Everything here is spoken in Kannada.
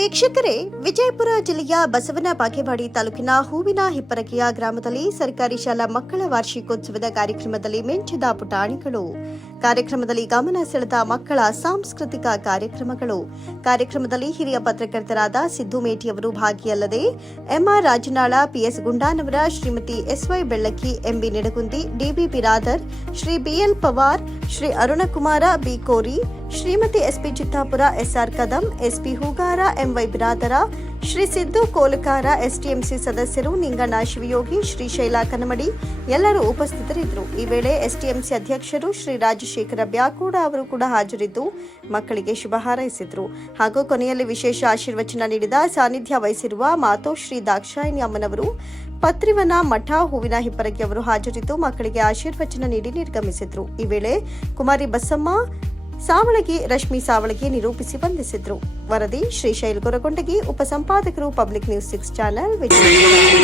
ವೀಕ್ಷಕರೇ, ವಿಜಯಪುರ ಜಿಲ್ಲೆಯ ಬಸವನ ಬಾಗೇವಾಡಿ ತಾಲೂಕಿನ ಹೂವಿನ ಹಿಪ್ಪರಗಿಯ ಗ್ರಾಮದಲ್ಲಿ ಸರ್ಕಾರಿ ಶಾಲಾ ಮಕ್ಕಳ ವಾರ್ಷಿಕೋತ್ಸವದ ಕಾರ್ಯಕ್ರಮದಲ್ಲಿ ಮಿಂಚಿದ ಪುಟಾಣಿಗಳು. ಕಾರ್ಯಕ್ರಮದಲ್ಲಿ ಗಮನ ಸೆಳೆದ ಮಕ್ಕಳ ಸಾಂಸ್ಕೃತಿಕ ಕಾರ್ಯಕ್ರಮದಲ್ಲಿ ಹಿರಿಯ ಪತ್ರಕರ್ತರಾದ ಸಿದ್ದು ಮೇಟಿಯವರು ಭಾಗಿಯಲ್ಲದೆ M R Rajanal, P S Gundanavar, Shrimati S Y Bellakki, M B Nidagundi, D B Biradar, Shri B L Pawar, Shri Arunakumar B Kori, Shrimati S P Chittapur, S R Kadam, S P Hugar, M Y Biradar, Shri Siddu Kolakar, S T M C ಸದಸ್ಯರು, ನಿಂಗಣ್ಣ ಶಿವಯೋಗಿ, ಶ್ರೀ ಶೈಲಾ ಕನಮಡಿ ಎಲ್ಲರೂ ಉಪಸ್ಥಿತರಿದ್ದರು. ಈ ವೇಳೆ ಎಸ್ಟಿಎಂಸಿ ಅಧ್ಯಕ್ಷರು ಶ್ರೀ ರಾಜಶೇಖರ ಬ್ಯಾಕೋಡ ಅವರು ಕೂಡ ಹಾಜರಿದ್ದು ಮಕ್ಕಳಿಗೆ ಶುಭ ಹಾರೈಸಿದರು. ಹಾಗೂ ಕೊನೆಯಲ್ಲಿ ವಿಶೇಷ ಆಶೀರ್ವಚನ ನೀಡಿದ ಸಾನ್ನಿಧ್ಯ ವಹಿಸಿರುವ ಮಾತೋಶ್ರೀ ದಾಕ್ಷಾಯಿಣಿ ಅಮ್ಮನವರು, ಪತ್ರಿವನ ಮಠ, ಹೂವಿನ ಹಿಪ್ಪರಗಿ ಅವರು ಹಾಜರಿದ್ದು ಮಕ್ಕಳಿಗೆ ಆಶೀರ್ವಚನ ನೀಡಿ ನಿರ್ಗಮಿಸಿದರು. ಈ ವೇಳೆ ಕುಮಾರಿ ಬಸಮ್ಮ ಸಾವಳಗಿ, ರಶ್ಮಿ ಸಾವಳಗಿ ನಿರೂಪಿಸಿ ವಂದಿಸಿದ್ರು. ವರದಿ ಶ್ರೀಶೈಲ್ ಗೊರಗೊಂಡಗಿ, ಉಪಸಂಪಾದಕರು, ಪಬ್ಲಿಕ್ ನ್ಯೂಸ್ 6 ಚಾನೆಲ್, ವಿಜಯಪುರ.